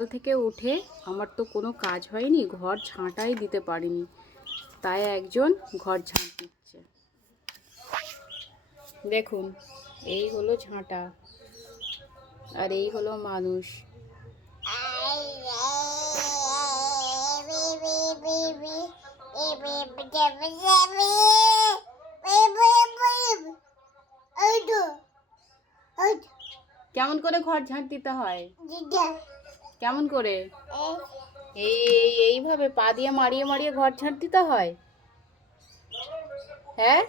সকাল থেকে উঠে আমার তো কোনো কাজ হয়নি, ঘর ঝাঁটাই দিতে পারিনি, তাই একজন ঘর ঝাঁট দিচ্ছে। দেখুন, এই হলো ঝাঁটা আর এই হলো মানুষ। কেমন করে ঘর ঝাঁট দিতে হয়? কেমন করে? এইভাবে পা দিয়ে মারিয়ে মারিয়ে ঘর ঝাঁট দিতে হয়? হ্যাঁ,